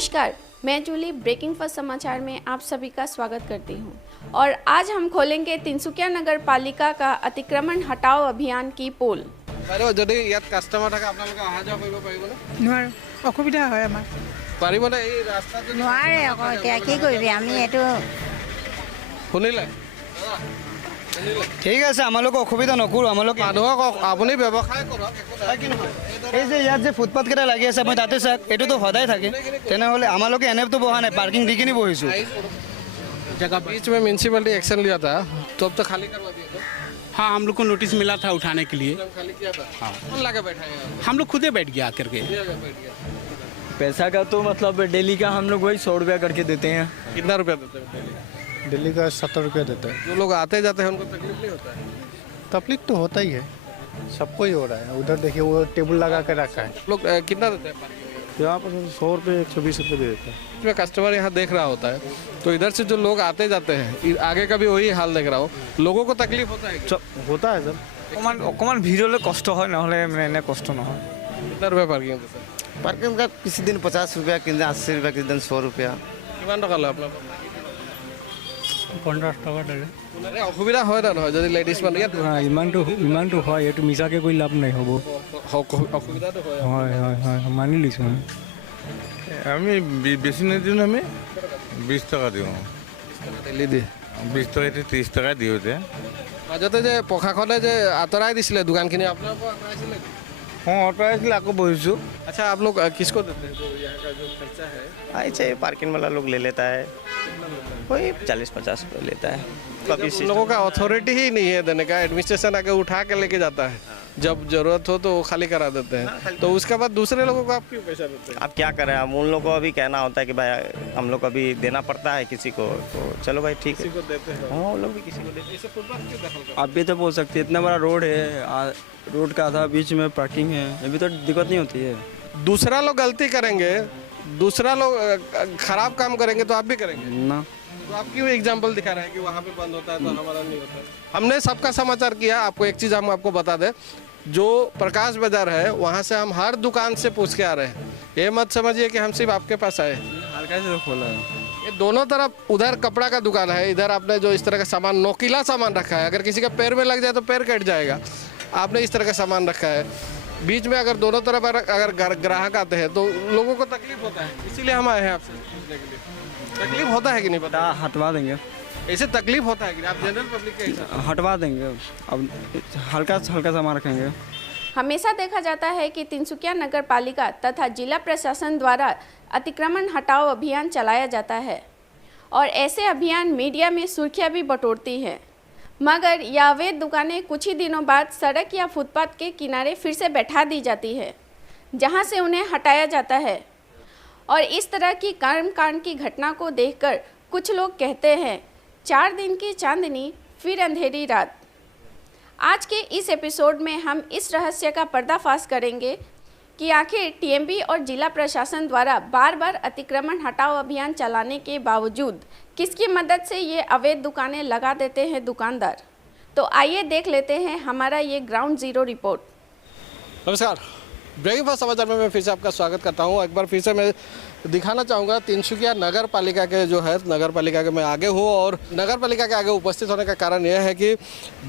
नमस्कार, मैं Jully breaking first समाचार में आप सभी का स्वागत करती हूं। और आज हम खोलेंगे तिनसुकिया नगर पालिका का अतिक्रमण हटाओ अभियान की पोल। যদি ইয়াত কাস্টমাৰ থাকে আপোনালোকে অহা যোৱা কৰিব পাৰিবনে? নোৱাৰো, অসুবিধা হয় আমাৰ। পাৰিবনে এই ৰাস্তাটো? নোৱাৰে আকৌ এতিয়া কি কৰিবি আমি এইটো শুনিলে? ঠিক আছে, আমালোকে অসুবিধা নকৰোঁ। আমালোকে মানুহক আপুনি ব্যৱসায় কৰক, একো নাই কি নহয়। এই যে ইয়াত যে ফুটপাথকেইটা লাগি আছে মই তাতে চাওক, এইটোতো সদায় থাকে। তেনেহ'লে আমালোকে এনেতো বহা নাই, পাৰ্কিং দি কিনি বহিছোঁ। बीच में म्यूनसिपलिटी एक्शन लिया था तो अब तो खाली करवा दिया था। हाँ, हम लोग को नोटिस मिला था उठाने के लिए। खाली किया था। हाँ। कौन लाके बैठा है यहाँ? हम लोग खुद ही बैठ गया आकर के। बैठ गया। पैसा का तो मतलब डेली का हम लोग वही 100 रुपया करके देते हैं। कितना रुपया देते हैं? दिल्ली का 70 रुपया देता है। जो लोग आते जाते हैं उनको तकलीफ नहीं होता है? तकलीफ तो होता ही है, सबको ही हो रहा है। उधर देखिए वो टेबल लगा के रखा है। लोग कितना देते हैं? यहाँ पर 100 रुपये 120 रुपये दे देते हैं। इसमें कस्टमर यहाँ देख रहा होता है तो इधर से जो लोग आते जाते हैं आगे का भी वही हाल देख रहा हो, लोगों को तकलीफ होता है क्या? होता है सर। অকমান ভিড় হলে কষ্ট হয়, নহলে মানে এনে কষ্ট নহয়। कितना रुपया पार्किंग देते हैं? पार्किंग का किसी दिन 50 रुपया, किसी दिन 80 रुपया, किसी दिन 100 रुपया। কিমান টকা লয় আপোনাৰ? 50 টকা দিলে অসুবিধা হয় না নহয় যদি লেডিজ মানুহ ইয়াত ইমানটো হয়, এইটো মিছাকৈ কৈ লাভ নাই হ'ব। অসুবিধাটো হয়। হয় হয় হয় মানি লৈছোঁ আমি। আমি বেছি নিদিওঁ, আমি 20 টকা দিওঁ। ডেইলি দিয়ে 20 টকা 30 টকা দিওঁ যে। মাজতে যে প্ৰশাসনে যে আঁতৰাই দিছিলে দোকানখিনি আপোনালোকক আঁতৰাইছিলে? অঁ অঁতৰাইছিলে, আকৌ বহিছোঁ। अच्छा आप लोग किसको देते हैं जो यहाँ का जो खर्चा है? ऐसे पार्किंग वाला लोग ले लेता है, कोई 40-50 रुपये लेता है। कभी उन लोगों का अथॉरिटी ही नहीं है देने का, एडमिनिस्ट्रेशन आके उठा के लेके जाता है, जब जरूरत हो तो वो खाली करा देते हैं, तो उसके बाद दूसरे लोगों को आप क्यों पैसा देते हैं? अब क्या करें, हम उन लोगों को अभी कहना होता है कि भाई हम लोग को अभी देना पड़ता है किसी को, तो चलो भाई ठीक है। किसी को देते हैं? हाँ, वो लोग भी किसी को देते हैं। इसे फुटपाथ क्यों दखल करते आप भी तो बोल सकते हैं, इतना बड़ा रोड है, रोड का आधा बीच में पार्किंग है, अभी तो दिक्कत नहीं होती है। हैं? दूसरा लोग गलती करेंगे, दूसरा लोग खराब काम करेंगे तो आप भी करेंगे ना, तो आप क्यों एग्जाम्पल दिखा रहे हैं कि वहाँ पे बंद होता है तो हमारा नहीं होता है? हमने सबका समाचार किया। आपको एक चीज़ हम आपको बता दें, जो प्रकाश बाजार है वहाँ से हम हर दुकान से पूछ के आ रहे हैं। ये मत समझिए कि हम सिर्फ आपके पास आए। हल्का से खोला है। ये दोनों तरफ, उधर कपड़ा का दुकान है, इधर आपने जो इस तरह का सामान नोकीला सामान रखा है, अगर किसी का पैर में लग जाए तो पैर कट जाएगा। आपने इस तरह का सामान रखा है, बीच में अगर दोनों तरफ अगर ग्राहक आते हैं तो लोगों को तकलीफ होता है, इसीलिए हम आए हैं आपसे पूछने के लिए। तकलीफ होता है कि नहीं पता? हटवा देंगे, ऐसे तकलीफ होता है कि नहीं? आप जनरल पब्लिक के हिसाब से हटवा देंगे। अब हल्का सामान रखेंगे। हमेशा देखा जाता है कि तिनसुकिया नगर पालिका तथा जिला प्रशासन द्वारा अतिक्रमण हटाओ अभियान चलाया जाता है और ऐसे अभियान मीडिया में सुर्खियां भी बटोरती हैं। मगर यह अवैध दुकानें कुछ ही दिनों बाद सड़क या फुटपाथ के किनारे फिर से बैठा दी जाती है, जहां से उन्हें हटाया जाता है। और इस तरह की कर्मकांड की घटना को देखकर कुछ लोग कहते हैं 4 दिन की चांदनी फिर अंधेरी रात। आज के इस एपिसोड में हम इस रहस्य का पर्दाफाश करेंगे कि आखिर टीएमबी और जिला प्रशासन द्वारा बार बार अतिक्रमण हटाओ अभियान चलाने के बावजूद किसकी मदद से ये अवैध दुकानें लगा देते हैं दुकानदार। तो आइए देख लेते हैं हमारा ये ग्राउंड जीरो रिपोर्ट। नमस्कार, ब्रेकिंग फर्स्ट समाचार में मैं फिर से आपका स्वागत करता हूं। एक बार फिर से मैं दिखाना चाहूँगा तिनसुकिया नगर पालिका के जो है, नगर पालिका के मैं आगे हूँ और नगर पालिका के आगे उपस्थित होने का कारण यह है कि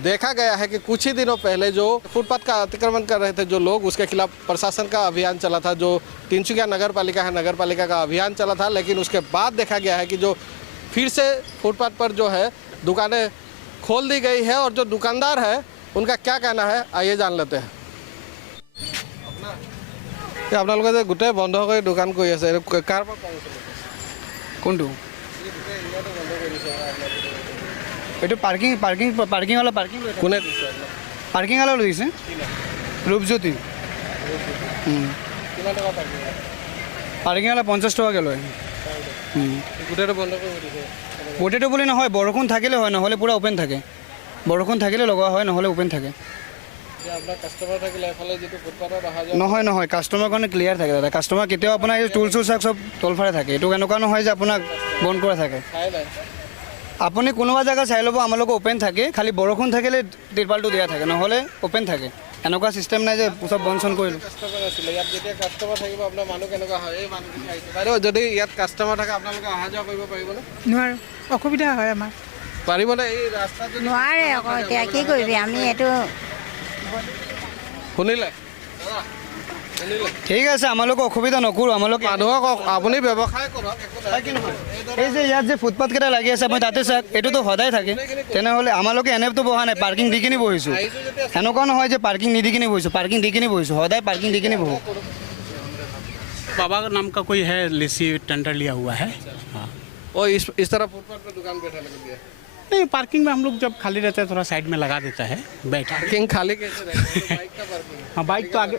देखा गया है कि कुछ ही दिनों पहले जो फुटपाथ का अतिक्रमण कर रहे थे जो लोग, उसके खिलाफ प्रशासन का अभियान चला था। जो तिनसुकिया नगर पालिका है, नगर पालिका का अभियान चला था, लेकिन उसके बाद देखा गया है कि जो फिर से फुटपाथ पर जो है दुकानें खोल दी गई है और जो दुकानदार है उनका क्या कहना है, आइए जान लेते हैं। আপোনালোকে যে গোটেই বন্ধ কৰি দোকান কৰি আছে, কাৰ পৰা কোনটো? এইটো পাৰ্কিংৱালা পাৰ্কিং কোনে দিছে? পাৰ্কিংৱালা লৈ দিছে, ৰূপজ্যোতি। কিমান টকা পাৰ্কিং? পাৰ্কিংৱালা 50 টকাকৈ লয়। গোটেইটো বন্ধ কৰি দিছে? গোটেইটো বুলি নহয়, বৰষুণ থাকিলে হয়, নহ'লে পূৰা অ'পেন থাকে। বৰষুণ থাকিলে লগোৱা হয়, নহ'লে অ'পেন থাকে। আপোনাৰ কাষ্টমাৰ থাকিলে এফালে যিটো ফুটপাথত অহা যোৱা নহয় নহয়, কাষ্টমাৰ কাৰণে ক্লিয়াৰ থাকে দাদা। কাষ্টমাৰ কেতিয়াও আপোনাৰ এই টুল চুল চব তলফালে থাকে। এইটো এনেকুৱা নহয় যে আপোনাক বন্ধ কৰা থাকে। খাই নাই? আপুনি কোনোবা জেগা চাই ল'ব, আমালোকৰ অ'পেন থাকে, খালি বৰষুণ থাকিলে তিৰপালটো দিয়া থাকে, নহ'লে অ'পেন থাকে। এনেকুৱা চিষ্টেম নাই যে চব বন্ধ চন কৰিলোঁ। কাষ্টমাৰ আছিলে ইয়াত যেতিয়া কাষ্টমাৰ থাকিব আপোনাৰ মানুহ কেনেকুৱা হয় এই মানুহখিনি আহিছে বাইদেউ যদি ইয়াত কাষ্টমাৰ থাকে আপোনালোকে অহা যোৱা কৰিব পাৰিবনে নোৱাৰোঁ, অসুবিধা হয় আমাৰ। পাৰিবনে এই ৰাস্তাত যদি নোৱাৰে আকৌ এতিয়া কি কৰিবি আমি এইটো শুনিলে দাদা শুনিলে ঠিক আছে আমালোকে অসুবিধা নকৰোঁ, আমালোকে মানুহক আপুনি ব্যৱসায় কৰক একো নাই কি নহয় এই যে ইয়াত যে ফুটপাথকেইটা লাগি আছে মই তাতে চাওক এইটোতো সদায় থাকে তেনেহ'লে আমালোকে এনেতো বহা নাই পাৰ্কিং দি কিনি বহিছোঁ। এনেকুৱা নহয় যে পাৰ্কিং নিদি কিনি বহিছোঁ, পাৰ্কিং দি কিনি বহিছোঁ, সদায় পাৰ্কিং দি কিনি বহোঁ। बाबा का नाम का कोई है लेसी टेंडर लिया हुआ है। हाँ और इस तरह फुटपाथ पे दुकान बैठा लग दिया नहीं, पार्किंग में हम लोग जब खाली रहता है थोड़ा साइड में लगा देता है बैठ। पार्किंग खाली कैसे रहेगा तो बाइक का पार्किंग हाँ बाइक तो आगे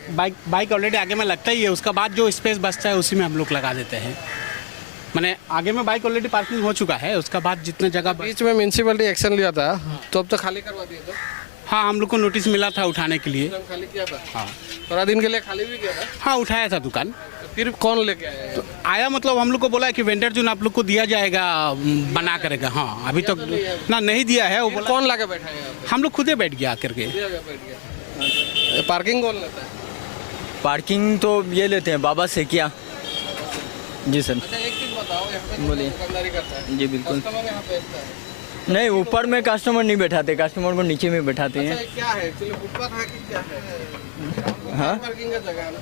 बाइक ऑलरेडी आगे में लगता ही है, उसका बाद जो स्पेस बचता है उसी में हम लोग लगा देते हैं। मैंने आगे में बाइक ऑलरेडी पार्किंग हो चुका है, उसका बाद जितने जगह बीच में म्यूनसिपैलिटी एक्शन लिया था तो अब तो खाली करवा दिया था हाँ हम लोग को नोटिस मिला था उठाने के लिए। खाली किया था हाँ थोड़ा दिन के लिए खाली भी किया था हाँ उठाया था दुकान। फिर कौन लेके आया तो आया मतलब हम लोग को बोला कि वेंडर जो आप लोग को दिया जाएगा बना करेगा। हाँ अभी तक ना नहीं दिया है वो बोला। कौन लाके बैठा है यहाँ हम लोग खुद ही बैठ गया करके। पे बैठ गया पार्किंग कौन लेता है पार्किंग तो ये लेते हैं बाबा से क्या। जी सर अच्छा एक चीज बताओ यहाँ पे बोलिए। दुकानदारी करता है जी बिल्कुल। कस्टमर यहाँ बैठता है नहीं ऊपर में कस्टमर नहीं बैठाते, कस्टमर को नीचे में बैठाते हैं। अच्छा, ये क्या है एक्चुअली फुटपाथ है कि क्या है हाँ पार्किंग का जगह है ना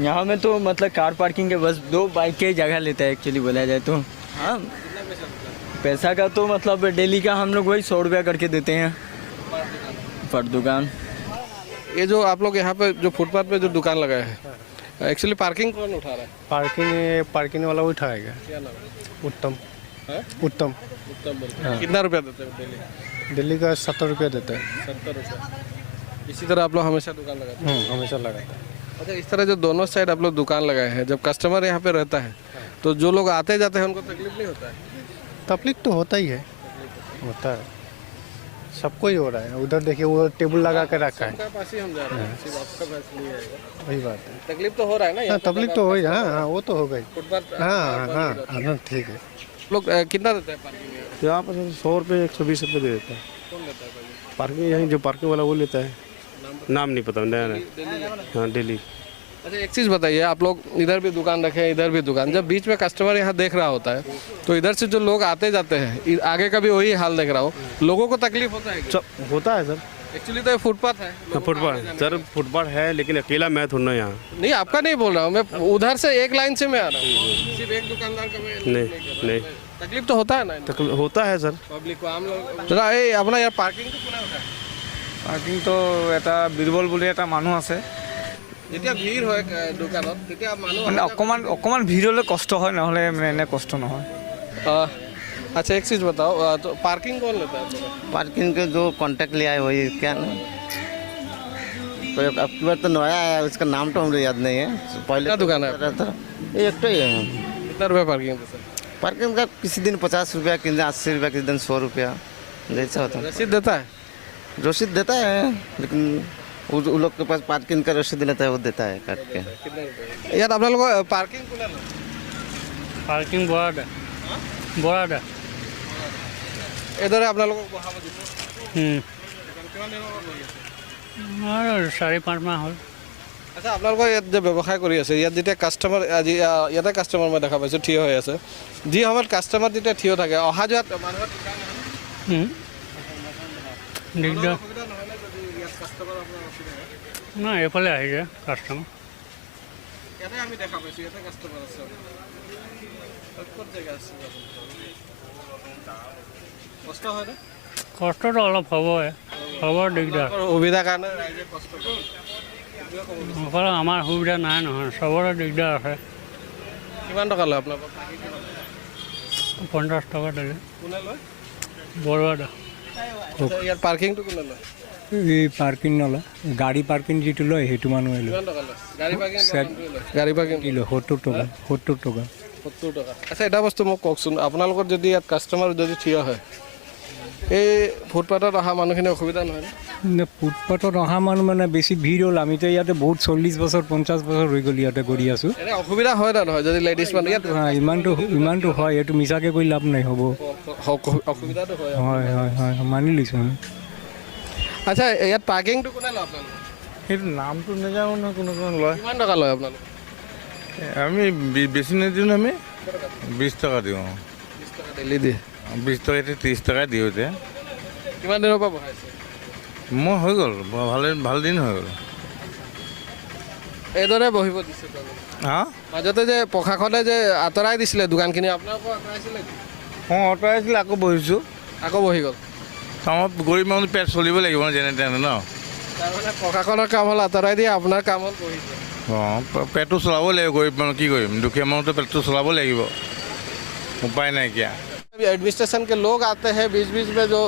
यहाँ में तो मतलब कार पार्किंग के बस 2 बाइक के जगह लेता है एक्चुअली बोला जाए तो। हाँ पैसा का तो मतलब डेली का हम लोग वही 100 रुपया करके देते हैं पर दुकान। ये जो आप लोग यहाँ पे जो फुटपाथ पे जो दुकान लगाए हैं एक्चुअली पार्किंग कौन उठा रहा है पार्किंग वाला उठाएगा। क्या नाम है उत्तम हाँ? उत्तम उत्तम बोलते कितना रुपया देते हैं डेली दिल्ली का 70 रुपया देता है। 70 रुपया इसी तरह आप लोग हमेशा दुकान लगाते हैं हमेशा लगाता है। अच्छा इस तरह जो दोनों साइड आप लोग दुकान लगाए हैं जब कस्टमर यहाँ पे रहता है तो जो लोग आते जाते हैं उनको तकलीफ नहीं होता है तकलीफ तो होता ही है, होता है, सबको ही हो रहा है। उधर देखिए वो टेबल लगा के रखा है, सबका पास ही हम जा रहे हैं सिर्फ आपका पास नहीं आएगा वही बात है। तकलीफ तो हो रहा है ना हाँ यहाँ पे तकलीफ तो हो ही, हाँ हाँ वो तो हो गई। फुटपाथ हाँ हाँ हाँ ठीक है। लोग कितना देते हैं पार्किंग में यहाँ पर 100 रुपये 120 रुपये दे देता है। कौन लेता है पार्किंग यहीं जो पार्किंग वाला वो लेता है, नाम नहीं पता नया हाँ डेली। अच्छा एक चीज़ बताइए आप लोग इधर भी दुकान रखे हैं इधर भी दुकान जब बीच में कस्टमर यहाँ देख रहा होता है तो इधर से जो लोग आते जाते हैं आगे का भी वही हाल देख रहा हो लोगों को तकलीफ होता है क्या? होता है सर। एक्चुअली तो ये फुटपाथ है फुटबॉल सर फुटबॉल है लेकिन अकेला मैं थोड़ा यहाँ। नहीं आपका नहीं बोल रहा हूँ मैं उधर से एक लाइन से मैं आ रहा हूँ सिर्फ एक दुकानदार का मैं नहीं तकलीफ तो होता है ना तकलीफ होता है सर। पब्लिक को आम लोग जरा এই আপোনাৰ ইয়াৰ পাৰ্কিংটো কোনে উঠায় পাৰ্কিংটো এটা বীৰবল বুলি এটা মানুহ আছে যেতিয়া ভিৰ হয় দোকানত তেতিয়া মানুহ মানে অকণমান ভিৰ হ'লে কষ্ট হয় নহ'লে মানে এনে কষ্ট নহয়। अच्छा एक चीज़ बताओ तो पार्किंग कौन लेता है पार्किंग के जो कॉन्टैक्ट लिया है वही क्या ना अब की बार तो नया आया उसका नाम तो मुझे याद नहीं है पहले क्या दुकान है रहता ये एक तो ही है कितना रुपया पार्किंग देता है पार्किंग का किसी दिन 50 रुपया किसी दिन 80 रुपया किसी दिन 100 रुपया जैसा होता है रसीद देता है रसीद देता है लेकिन वो लोग के पास पार्किंग का रसीद लेता है वो देता है काट के ইয়াত আপোনালোকৰ পাৰ্কিং কোনে লয় পাৰ্কিং বৰাদা বৰাদা এইদৰে আপোনালোকক বহাব দিছে আৰু 4-5 মাহ হ'ল। আচ্ছা আপোনালোকৰ ইয়াত যে ব্যৱসায় কৰি আছে ইয়াত যেতিয়া কাষ্টমাৰ আজি ইয়াতে কাষ্টমাৰ মই দেখা পাইছোঁ থিয় হৈ আছে যি সময়ত কাষ্টমাৰ যেতিয়া থিয় থাকে অহা যোৱাত মানুহৰ দিগদাৰ অসুবিধা নহয় নে যদি ইয়াত কাষ্টমাৰ আপোনাৰ অসুবিধা হয় নাই এইফালে আহি যায় কাষ্টমাৰ। ইয়াতে আমি দেখা পাইছোঁ ইয়াতে কাষ্টমাৰ আছে ক'ত জেগা আছে কষ্ট হয় নে কষ্টটো অলপ হ'বই দিগদাৰ। সুবিধাৰ কাৰণে ৰাইজে কষ্ট কৰে অকল আমাৰ সুবিধা নাই নহয় চবৰে দিগদাৰ আছে। কিমান টকা লয় আপোনালোকৰ 50 টকা দিলে কোনে লয় বৰুৱাদা। ইয়াত পাৰ্কিংটো কোনে লয় এই পাৰ্কিং নলয় গাড়ী পাৰ্কিং যিটো লয় সেইটো মানুহে লয়। কিমান টকা লয় গাড়ী পাৰ্কিং গাড়ী পাৰ্কিং লয় 70 টকা 70 টকা। 70 টকা আচ্ছা এটা বস্তু মোক কওকচোন আপোনালোকৰ যদি ইয়াত কাষ্টমাৰ যদি থিয় হয় এই ফুটপাথত অহা মানুহখিনি অসুবিধা নহয় ফুটপাথত অহা মানুহ মানে বেছি ভিৰ হ'ল আমিতো ইয়াতে বহুত 40 বছৰ 50 বছৰ হৈ গ'ল ইয়াতে কৰি আছোঁ। এনে অসুবিধা হয় না নহয় যদি লেডিজ মানুহ ইয়াত ইমানটো হয় এইটো মিছাকৈ কৈ লাভ নাই হ'ব। অসুবিধাটো হয় হয় হয় হয় মানি লৈছোঁ আমি। আচ্ছা ইয়াত পাৰ্কিংটো কোনে লয় আপোনালোকৰ সেইটো নামটো নাজানো নহয় কোনো কোনো লয় কিমান টকা লয় আপোনালোকে আমি বেছি নিদিওঁ আমি 20 টকা দিওঁ 20 টকা ডেইলি দিয়ে 20 টকা এতিয়া 30 টকা দিওঁ এতিয়া কিমান দিনৰ পৰা বহাইছে মই হৈ গ'ল ভাল দিন হৈ গ'ল এইদৰে বহিব দিছে তেওঁলোকে হা মাজতে যে প্ৰশাসনে যে আঁতৰাই দিছিলে দোকানখিনি আপোনালোকৰ আঁতৰাইছিলে নেকি? অঁ আঁতৰাইছিলে আকৌ বহিছোঁ আকৌ বহি গ'ল আমাৰ গৰীব মানুহ পেট চলিব লাগিব ন যেনে তেনে ন তাৰমানে প্ৰশাসনৰ কাম হ'ল আঁতৰাই দিয়ে আপোনাৰ কাম হ'ল বহিছে অঁ পেটটো চলাব লাগিব গৰীব মানুহ কি কৰিম দুখীয়া মানুহটো পেটটো চলাব লাগিব উপায় নাইকিয়া एडमिनिस्ट्रेशन के लोग आते हैं बीच बीच में जो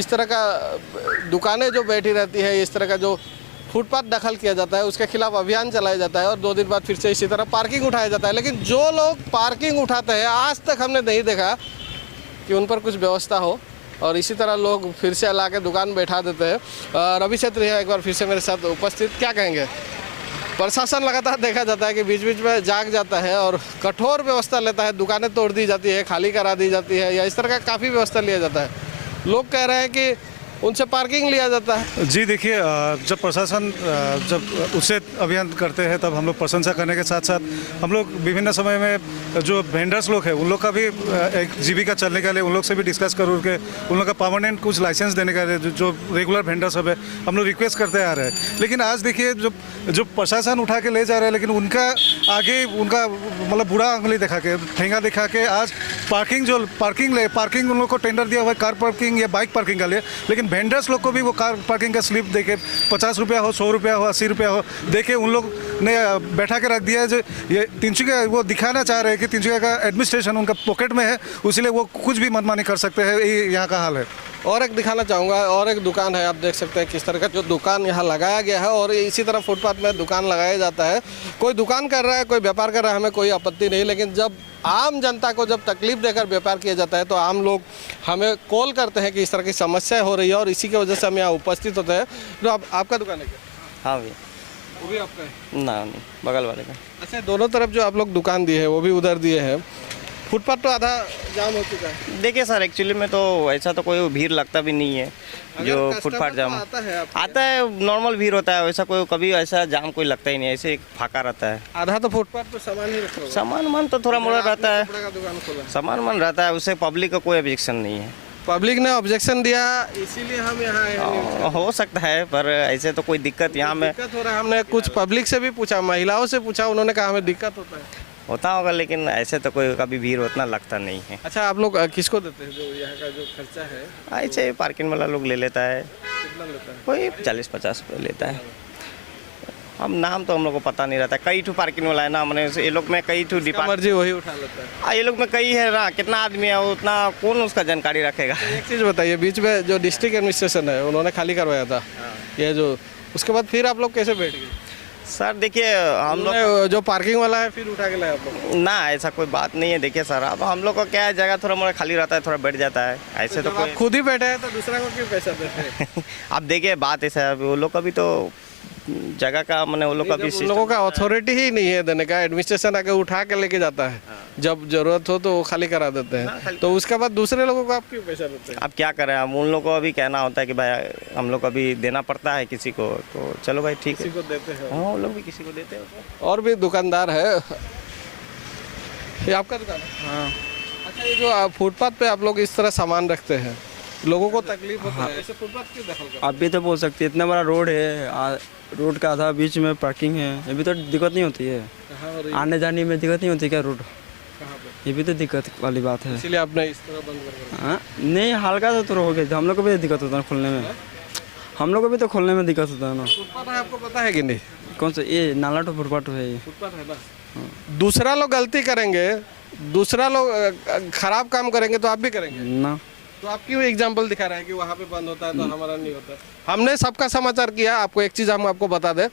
इस तरह का दुकानें जो बैठी रहती है इस तरह का जो फुटपाथ दखल किया जाता है उसके खिलाफ अभियान चलाया जाता है और 2 दिन बाद फिर से इसी तरह पार्किंग उठाया जाता है लेकिन जो लोग पार्किंग उठाते हैं आज तक हमने नहीं देखा कि उन पर कुछ व्यवस्था हो और इसी तरह लोग फिर से ला के दुकान बैठा देते हैं रवि क्षेत्री है एक बार फिर से मेरे साथ उपस्थित क्या कहेंगे प्रशासन लगातार देखा जाता है कि बीच बीच में जाग जाता है और कठोर व्यवस्था लेता है दुकानें तोड़ दी जाती है खाली करा दी जाती है या इस तरह का काफ़ी व्यवस्था लिया जाता है लोग कह रहे हैं कि उनसे पार्किंग लिया जाता है जी देखिए जब प्रशासन जब उसे अभियान करते हैं तब हम लोग प्रशंसा करने के साथ साथ हम लोग विभिन्न समय में जो वेंडर्स लोग हैं उन लोग का भी एक जीविका चलने के लिए उन लोग से भी डिस्कस कर के उन लोग का परमानेंट कुछ लाइसेंस देने का जो रेगुलर वेंडर्स सब है हम लोग रिक्वेस्ट करते आ रहे हैं लेकिन आज देखिए जो प्रशासन उठा के ले जा रहे हैं लेकिन उनका आगे उनका मतलब बुरा उंगली दिखा के ठेंगा दिखा के आज पार्किंग उन लोग को टेंडर दिया हुआ है कार पार्किंग या बाइक पार्किंग का लिए लेकिन वेंडर्स लोग को भी वो कार पार्किंग का स्लिप देके 50 रुपया हो 100 रुपया हो 80 रुपया हो देके उन लोग ने बैठा के रख दिया है जो ये तिनसुकिया वो दिखाना चाह रहे हैं कि तिनसुकिया का एडमिनिस्ट्रेशन उनका पॉकेट में है इसलिए वो कुछ भी मनमानी कर सकते हैं ये यहाँ का हाल है और एक दिखाना चाहूँगा और एक दुकान है आप देख सकते हैं किस तरह का जो दुकान यहाँ लगाया गया है और इसी तरह फुटपाथ में दुकान लगाया जाता है कोई दुकान कर रहा है कोई व्यापार कर रहा है हमें कोई आपत्ति नहीं लेकिन जब आम जनता को जब तकलीफ देकर व्यापार किया जाता है तो आम लोग हमें कॉल करते हैं कि इस तरह की समस्या हो रही है और इसी की वजह से हम यहाँ उपस्थित होते हैं तो आपका दुकान है क्या हाँ भैया वो भी आपका है ना नहीं बगल वाले का अच्छा दोनों तरफ जो आप लोग दुकान दिए है वो भी उधर दिए हैं फुटपाथ तो आधा जाम हो चुका है देखिए सर एक्चुअली में तो ऐसा तो कोई भीड़ लगता भी नहीं है जो फुटपाथ जाम आता है नॉर्मल भीड़ होता है वैसा कोई कभी ऐसा जाम कोई लगता ही नहीं ऐसे फाका रहता है आधा तो फुटपाथ पर सामान ही रखा होगा सामान तो थोड़ा मोड़ा रहता है कपड़े का दुकान खोला सामान रहता है उससे पब्लिक का कोई ऑब्जेक्शन नहीं है पब्लिक ने ऑब्जेक्शन दिया इसीलिए हम यहाँ आए हैं हो सकता है पर ऐसे तो कोई दिक्कत यहाँ में दिक्कत हो रहा है हमने कुछ पब्लिक से भी पूछा महिलाओं से पूछा उन्होंने कहा हमें दिक्कत होता होगा लेकिन ऐसे तो कोई कभी भीड़ उतना लगता नहीं है अच्छा आप लोग किसको देते हैं जो यहाँ का जो खर्चा है ऐसे पार्किंग वाला लोग ले लेता है कितना लेता है कोई 40-50 रुपये लेता है अब नाम तो हम लोग को पता नहीं रहता कई ठू पार्किंग वाला है ना मैंने ये लोग में कई ठू मर्जी वही उठा लेता है ये लोग में कई है ना कितना आदमी है उतना कौन उसका जानकारी रखेगा एक चीज़ बताइए बीच में जो डिस्ट्रिक्ट एडमिनिस्ट्रेशन है उन्होंने खाली करवाया था ये जो उसके बाद फिर आप लोग कैसे बैठ गए सर देखिए हम लोग जो पार्किंग वाला है फिर उठा के लाए आप लोग ना ऐसा कोई बात नहीं है देखिए सर अब हम लोग को क्या है जगह थोड़ा मोड़ा खाली रहता है थोड़ा बैठ जाता है ऐसे तो कोई खुद ही बैठे हैं तो दूसरा को क्यों पैसा देते हैं अब देखिए बात ऐसा है वो लोग का भी तो जगह का मैंने वो लोग का भी उन लोगों का अथॉरिटी ही नहीं है देने का एडमिनिस्ट्रेशन आके उठा के लेके जाता है जब जरूरत हो तो वो खाली करा देते हैं तो उसके बाद दूसरे लोगों को आप क्यों पैसा देते हैं अब क्या करें हम उन लोगों को अभी कहना होता है कि भाई हम लोग को अभी देना पड़ता है किसी को तो चलो भाई ठीक है किसी को देते हैं हाँ वो लोग भी किसी को देते हैं और भी दुकानदार है ये आपका दुकान है हाँ अच्छा ये जो फुटपाथ पे आप लोग इस तरह सामान रखते हैं लोगों को तकलीफ होता है ऐसे फुटपाथ क्यों दखल करते हैं आप भी तो बोल सकते हैं इतना बड़ा रोड है रोड का आधा बीच में पार्किंग है ये भी तो दिक्कत नहीं होती है आने जाने में दिक्कत नहीं होती क्या रोड ये भी तो दिक्कत वाली बात है इसलिए आपने इस तरह बंद कर हाँ नहीं हल्का सा तो हो गया हम लोग को भी दिक्कत होता है खोलने में हम लोग को भी तो खोलने में दिक्कत होता है ना फुटपाथ है आपको पता है कि नहीं कौन सा ये नाला टू फुटपाथ है ये फुटपाथ है ना दूसरा लोग गलती करेंगे दूसरा लोग खराब काम करेंगे तो आप भी करेंगे ना तो आप क्यों एग्जाम्पल दिखा रहे हैं कि वहाँ पे बंद होता है तो हमारा नहीं होता हमने सबका समाचार किया आपको एक चीज़ हम आपको बता दें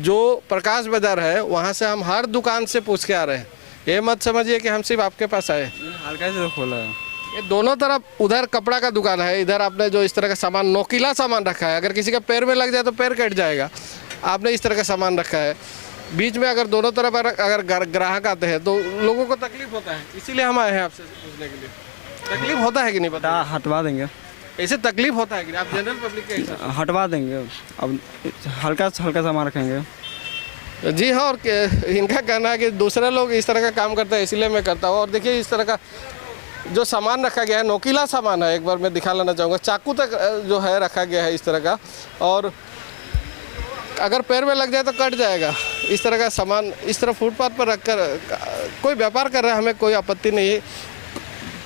जो प्रकाश बाजार है वहाँ से हम हर दुकान से पूछ के आ रहे हैं ये मत समझिए कि हम सिर्फ आपके पास आए हल्का से तो खोला है ये दोनों तरफ उधर कपड़ा का दुकान है इधर आपने जो इस तरह का सामान नोकीला सामान रखा है अगर किसी का पैर में लग जाए तो पैर कट जाएगा आपने इस तरह का सामान रखा है बीच में अगर दोनों तरफ अगर ग्राहक आते हैं तो लोगों को तकलीफ होता है इसीलिए हम आए हैं आपसे पूछने के लिए तकलीफ होता है कि नहीं पता हटवा देंगे ऐसे तकलीफ होता है कि आप जनरल पब्लिक के हिसाब हटवा देंगे अब हल्का से हल्का सामान रखेंगे। से? जी हाँ, और इनका कहना है कि दूसरे लोग इस तरह का काम करते हैं इसलिए मैं करता हूँ। और देखिए इस तरह का जो सामान रखा गया है नोकीला सामान है, एक बार मैं दिखा लेना चाहूँगा, चाकू तक जो है रखा गया है इस तरह का, और अगर पैर में लग जाए तो कट जाएगा। इस तरह का सामान इस तरह फुटपाथ पर रखकर कोई व्यापार कर रहा है, हमें कोई आपत्ति नहीं है,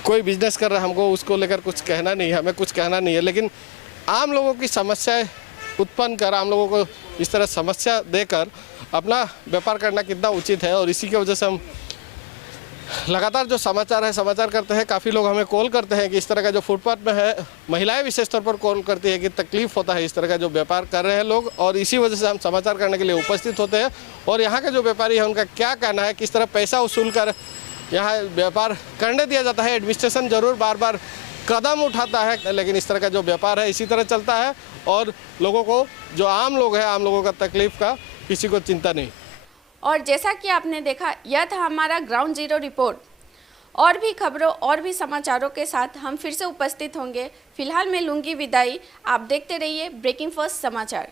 कोई बिजनेस कर रहा है, हमको उसको लेकर कुछ कहना नहीं है, हमें कुछ कहना नहीं है। लेकिन आम लोगों की समस्याएं उत्पन्न कर, आम लोगों को इस तरह समस्या देकर अपना व्यापार करना कितना उचित है। और इसी की वजह से हम लगातार जो समाचार है समाचार करते हैं, काफ़ी लोग हमें कॉल करते हैं कि इस तरह का जो फुटपाथ में है, महिलाएं विशेष तौर पर कॉल करती है कि तकलीफ़ होता है इस तरह का जो व्यापार कर रहे हैं लोग, और इसी वजह से हम समाचार करने के लिए उपस्थित होते हैं। और यहाँ के जो व्यापारी है उनका क्या कहना है, किस तरह पैसा वसूल कर यहाँ व्यापार करने दिया जाता है। एडमिनिस्ट्रेशन जरूर बार बार कदम उठाता है, लेकिन इस तरह का जो व्यापार है इसी तरह चलता है, और लोगों को जो आम लोग हैं, आम लोगों का तकलीफ़ का किसी को चिंता नहीं। और जैसा कि आपने देखा, यह था हमारा ग्राउंड जीरो रिपोर्ट। और भी खबरों और भी समाचारों के साथ हम फिर से उपस्थित होंगे। फिलहाल मैं लूँगी विदाई। आप देखते रहिए ब्रेकिंग फर्स्ट समाचार।